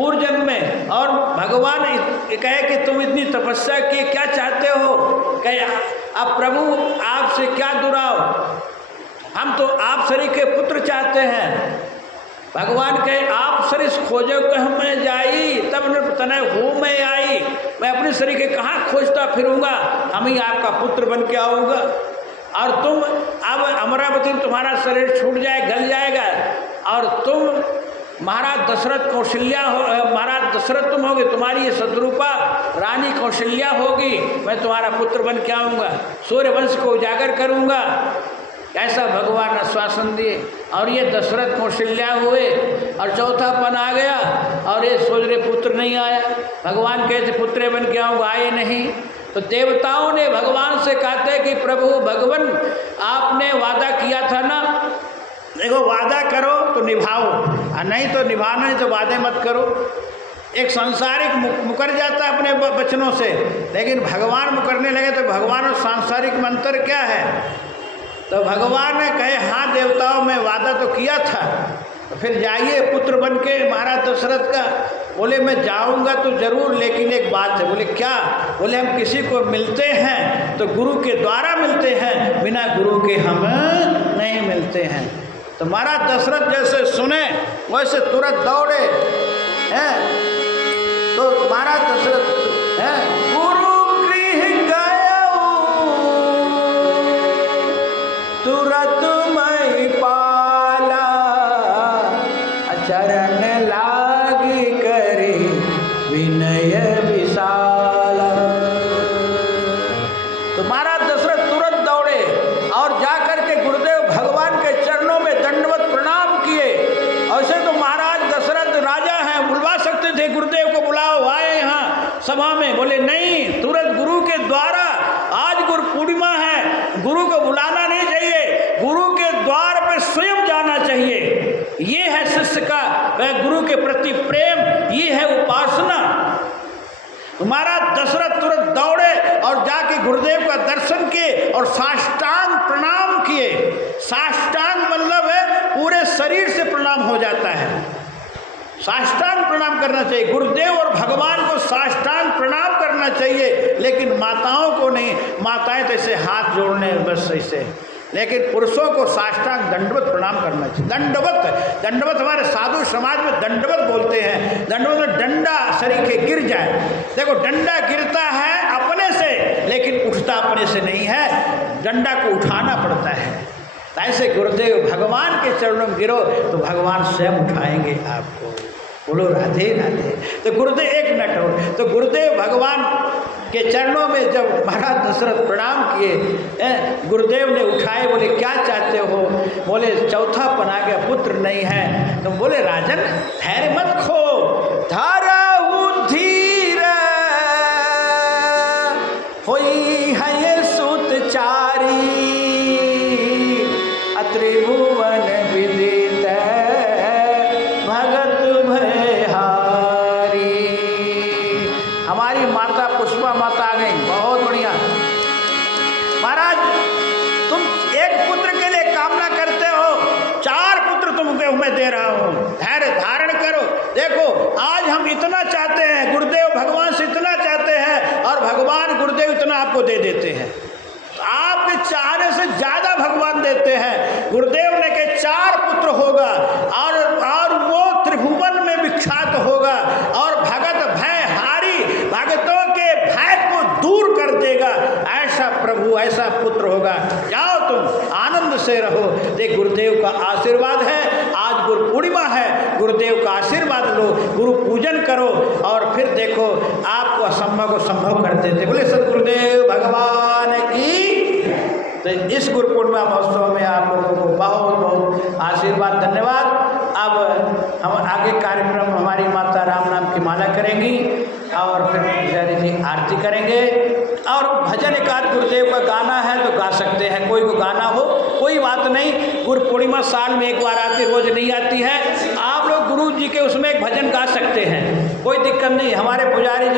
पूर्व जन्म में। और भगवान कहे कि तुम इतनी तपस्या किए, क्या चाहते हो? कहे अब प्रभु आपसे क्या दुराव, हम तो आप शरीर के पुत्र चाहते हैं। भगवान कहे आप शरीर खोजो को हमें जाई, तब तनय हो मैं आई। मैं अपने शरीर के कहाँ खोजता फिरूंगा, हम ही आपका पुत्र बन के आऊँगा। और तुम अब अमरावती में तुम्हारा शरीर छूट जाए, गल जाएगा, और तुम महाराज दशरथ कौशल्या हो, महाराज दशरथ तुम होगे, तुम्हारी ये सद्रूपा रानी कौशल्या होगी, मैं तुम्हारा पुत्र बन के आऊँगा, सूर्य वंश को उजागर करूँगा। ऐसा भगवान आश्वासन दिए। और ये दशरथ कौशल्या हुए और चौथापन आ गया, और ये सोच रहे पुत्र नहीं आया। भगवान कैसे पुत्र बन के आऊँगा, आए नहीं। तो देवताओं ने भगवान से कहते कि प्रभु भगवान आपने वादा किया था ना, देखो वादा करो तो निभाओ, और नहीं तो निभाना है तो वादे मत करो। एक सांसारिक मुकर जाता है अपने वचनों से, लेकिन भगवान मुकरने लगे तो भगवान और सांसारिक में अंतर क्या है? तो भगवान ने कहे हाँ देवताओं में वादा तो किया था, तो फिर जाइए पुत्र बन के महाराज दशरथ का। बोले मैं जाऊंगा तो जरूर, लेकिन एक बात है। बोले क्या? बोले हम किसी को मिलते हैं तो गुरु के द्वारा मिलते हैं, बिना गुरु के हम नहीं मिलते हैं। तो महाराज दशरथ जैसे सुने वैसे तुरंत दौड़े हैं। तो महाराज दशरथ हैं गुरु गृह तुरत मई पाला, चरण लागी करे विनय विशाला। तो महाराज दशरथ तुरंत दौड़े और जाकर के गुरुदेव भगवान के चरणों में दंडवत प्रणाम किए। ऐसे तो महाराज दशरथ राजा हैं, बुलवा सकते थे गुरुदेव को, बुलाओ आए यहाँ सभा में। बोले नहीं, तुरंत गुरु के द्वारा, आज गुरु पूर्णिमा है, गुरु को बुलाना नहीं चाहिए, गुरु के द्वार पर स्वयं जाना चाहिए। ये है शिष्य का गुरु के प्रति प्रेम, ये है उपासना। महाराज दशरथ तुरंत दौड़े और जाके गुरुदेव का दर्शन किए और साष्टांग प्रणाम किए। साष्टांग मतलब है पूरे शरीर से प्रणाम हो जाता है, साष्टांग प्रणाम करना चाहिए। गुरुदेव और भगवान को साष्टांग प्रणाम करना चाहिए, लेकिन माताओं को नहीं। माताएं तो ऐसे हाथ जोड़ने बस ऐसे, लेकिन पुरुषों को साष्टांग दंडवत प्रणाम करना चाहिए। दंडवत, दंडवत हमारे साधु समाज में दंडवत बोलते हैं। दंडवत में डंडा शरीर के गिर जाए। देखो डंडा गिरता है अपने से, लेकिन उठता अपने से नहीं है, डंडा को उठाना पड़ता है। ऐसे गुरुदेव भगवान के चरणों में गिरो तो भगवान स्वयं उठाएंगे आपको। बोलो राधे राधे। तो गुरुदेव एक मिनट हो, तो गुरुदेव भगवान के चरणों में जब महाराज दशरथ प्रणाम किए, गुरुदेव ने उठाए। बोले क्या चाहते हो? बोले चौथापन आ गया, पुत्र नहीं है। तो बोले राजन धैर्य मत खो, धारा धीर होई है ये सुतचारी, त्रिभुवन विदित भगत भयहारी। हमारी माता पुष्पा माता आ गई, बहुत बढ़िया। महाराज तुम एक पुत्र के लिए कामना करते हो, 4 पुत्र तुमको मैं दे रहा हूँ, धैर्य धारण करो। देखो आज हम इतना चाहते हैं, गुरुदेव भगवान से इतना चाहते हैं, और भगवान गुरुदेव इतना आपको दे देते हैं। आपके चाहने से ज्यादा भगवान देते हैं। गुरुदेव ने के 4 पुत्र होगा, और वो त्रिभुवन में विख्यात होगा, और भगत भयहारी, भगतों के भय को दूर कर देगा। ऐसा प्रभु, ऐसा पुत्र होगा। जाओ तुम आनंद से रहो। देख गुरुदेव का आशीर्वाद है, आज गुरु पूर्णिमा है, गुरुदेव का आशीर्वाद लो, गुरु पूजन करो, और फिर देखो आपको असंभव को संभव कर देते। बोले सद्गुरुदेव भगवान की। तो इस गुरु पूर्णिमा महोत्सव में आप लोगों को बहुत बहुत आशीर्वाद, धन्यवाद। अब हम आगे कार्यक्रम हमारी माता राम नाम की माला करेंगी, और फिर पुजारी जी आरती करेंगे, और भजन एकाध गुरुदेव का गाना है तो गा सकते हैं। कोई को गाना हो कोई बात नहीं, गुरु पूर्णिमा साल में एक बार आती, रोज नहीं आती है। आप लोग गुरु जी के उसमें एक भजन गा सकते हैं, कोई दिक्कत नहीं। हमारे पुजारी